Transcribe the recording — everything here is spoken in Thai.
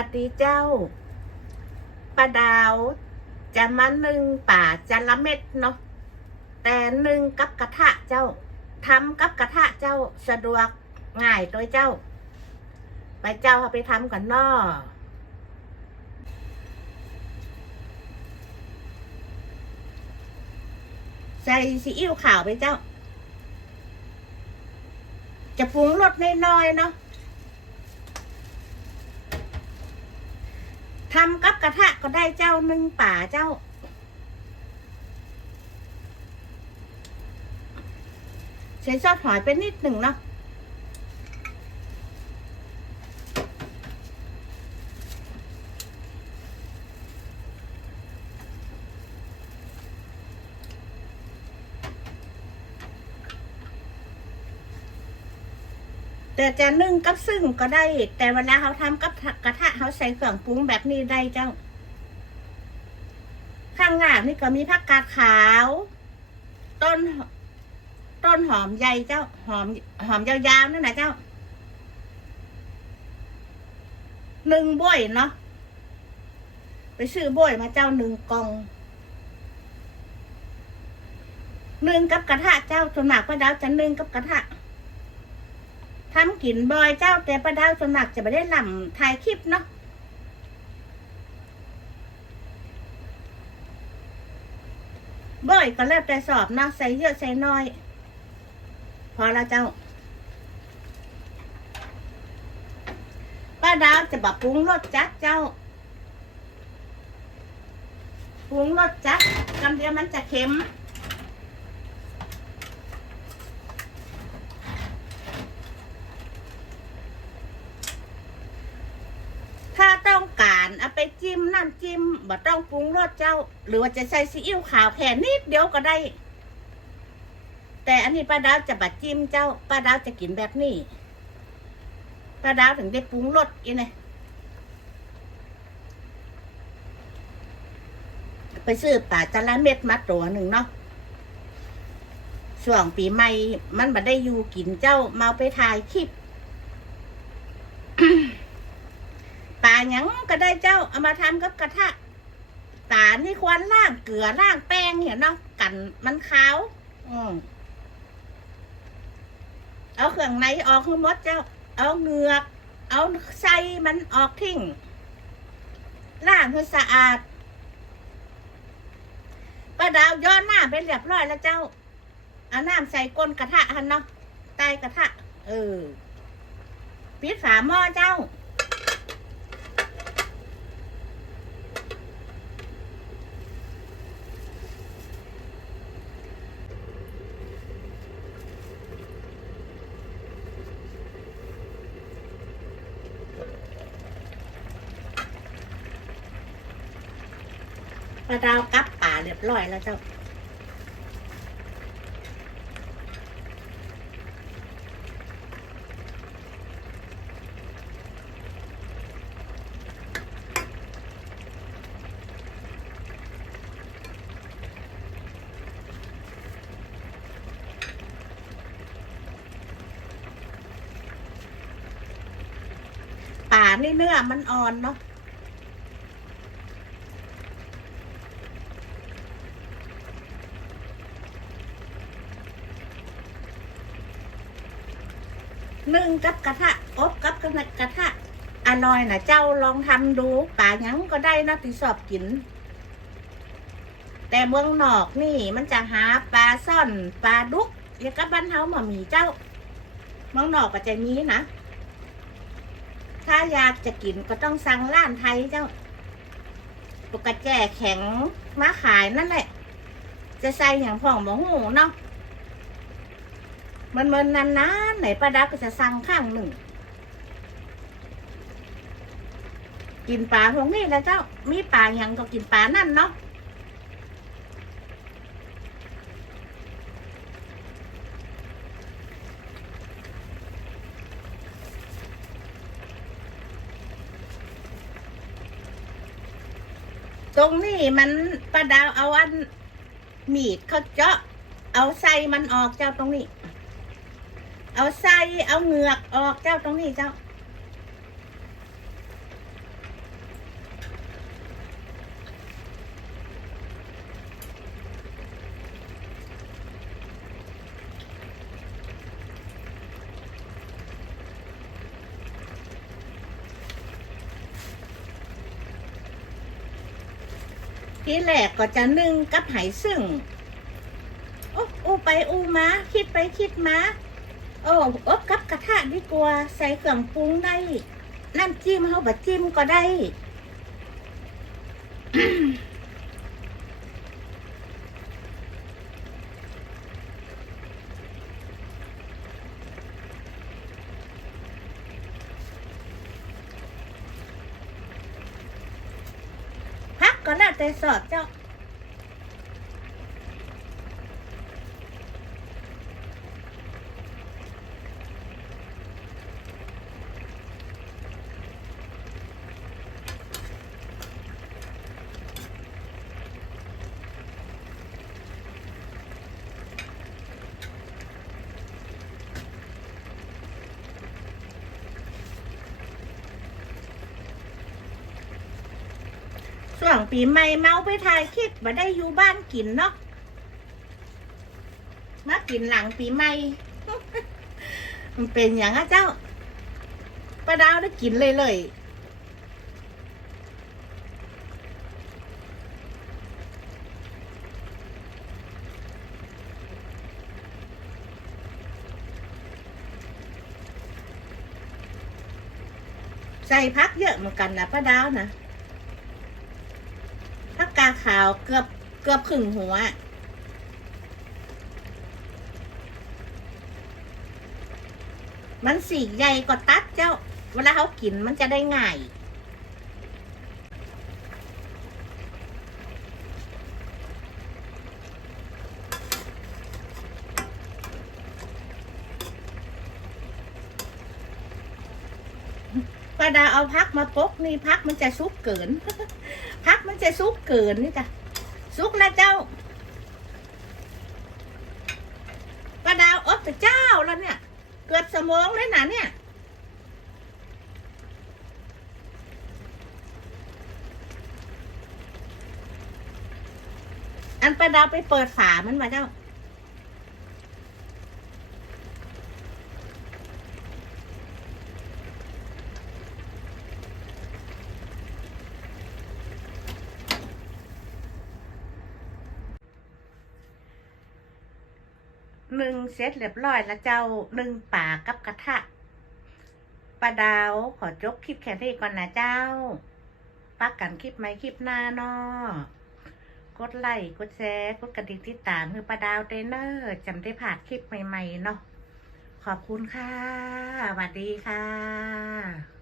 วัสดีเจ้าปลาดาวจะมาหนึ่งป่าจะละเม็ดเนาะแต่หนึ่งกับกระทะเจ้าทำกับกระทะเจ้าสะดวกง่ายโดยเจ้า ไปเจ้าเอาไปทำกันนอใส่ซีอิ๊วขาวไปเจ้า จะปรุงรสน้อยๆเนาะ ทำกับกระทะก็ได้เจ้าหนึ่งป่าเจ้า ใช้ซอสหอยเป็นนิดหนึ่งเนาะ แต่จะนึ่งกับซึ่งก็ได้ แต่เวลาเขาทำกับกระทะเขาใส่เครื่องปรุงแบบนี้ได้เจ้า ข้างหน้านี่ก็มีผักกาดขาว ต้น ต้นหอมใหญ่เจ้า หอมหอมยาวๆนั่นนะเจ้าหนึ่งบ้วยเนาะไปซื้อบ้วยมาเจ้าหนึ่งกองหนึ่งกับกระทะเจ้าส่วนมากป้าดาวจะหนึ่งกับกระทะ ทำกินบ่อยเจ้าแต่ป้าดาวส่วนมากจะไม่ได้ลำถ่ายคลิปเนาะบ่อยก็แล้วแต่สอบเนาะใส่เยอะใส่น้อย พอแล้วเจ้า ป้าดาวจะบอกปรุงรสจัดเจ้าปรุงรสจัดกำเดียวมันจะเค็ม ถ้าต้องการเอาไปจิ้มน้ำจิ้ม บ่ต้องปรุงรสเจ้า หรือว่าจะใส่ซีอิ๊วขาวแค่นิดเดียวก็ได้ แต่อันนี้ป้าดาวจะบัดจิ้มเจ้าป้าดาวจะกินแบบนี้ป้าดาวถึงได้ปรุงรสอีนี่ไปซื้อป่าจระเม็ดมาตัวหนึ่งเนาะช่วงปีใหม่มันบัได้อยู่กินเจ้ามาเอาไปถ่ายคลิปปลาหยังก็ได้เจ้าเอามาทำกับกระทะ ตานี่ควรล่างเกลือล่างแป้งเห็นเนาะกันมันขาว อืมเอาเครื่องในออกคือมดเจ้า เอาเหงือก เอาไส้มันออกทิ้งล่างให้สะอาดป้าดาวย้อนหน้าเป็นเรียบร้อยแล้วเจ้าเอาน้ำใส่ก้นกระทะหันเนาะใต้กระทะ เออปิดฝาหม้อเจ้า ดาวกับป่าเรียบร้อยแล้วเจ้าป่านี่เนื้อมันอ่อนเนาะ นึ่งกับกระทะอบกับกระทะอร่อยนะเจ้าลองทำดูป่าหยังก็ได้นะที่ชอบกิน แต่เมืองนอกนี่มันจะหาปลาซ่อนปลาดุกเรียกกับบ้านเฮาหมามีเจ้าเมืองนอกก็จะมีนะถ้าอยากจะกินก็ต้องสั่งร้านไทยเจ้าปกติแจแข็งมาขายนั่นแหละจะใส่อย่างพ่องหมหูเนาะ มันมินนานๆไหนป้าดาก็จะสั่งข้างหนึ่ง กินปลาพวกนี้นะเจ้า มีปลาอย่างก็กินปลานั่นเนาะตรงนี้มันป้าดาวเอาอันมีดเขาเจาะเอาไส้มันออกเจ้าตรงนี้ เอาไส้เอาเหงือกออกเจ้าตรงนี้เจ้า ทีแรกก็จะนึ่งกับไหซึ่งอู้อู้ไปอู้มา คิดไปคิดมา โอ้อบกับกระทะดีกว่าใส่เครื่องปรุงได้ น้ำจิ้มเขาบะจิ้มก็ได้ พักก็แล้วแต่สอบเจ้า ส่วงปีใหม่เมาไปถ่ายคลิปมาได้อยู่บ้านกินเนาะมากินหลังปีใหม่ มันเป็นอย่างอะเจ้าป้าดาวได้กินเลยเลยใส่พักเยอะเหมือนกันนะป้าดาวนะ ขาวเกือบเกือบครึ่งหัว มันสีใหญ่ก็ตัดเจ้า เวลาเขากินมันจะได้ง่ายป้าดาเอาพักมาปกนี่พักมันจะซุกเกิน พักมันจะซุกเกินนี่จ้ะซุกนะเจ้าป้าดาวอดแต่เจ้าแล้วเนี่ย เกิดสมองเลยนะเนี่ยอันป้าดาวไปเปิดฝามันมาเจ้า หนึ่งเสร็จเรียบร้อยแล้วเจ้าหนึ่งป่ากับกระทะปลาดาวขอจบคลิปแค่นี้ก่อนนะเจ้าปักกันคลิปไหมคลิปหน้าเนาะกดไลค์กดแชร์กดกระดิ่งติดตามคือปลาดาวเตเนอร์จำได้ผ่านคลิปใหม่ ๆ เนาะขอบคุณค่ะสวัสดีค่ะ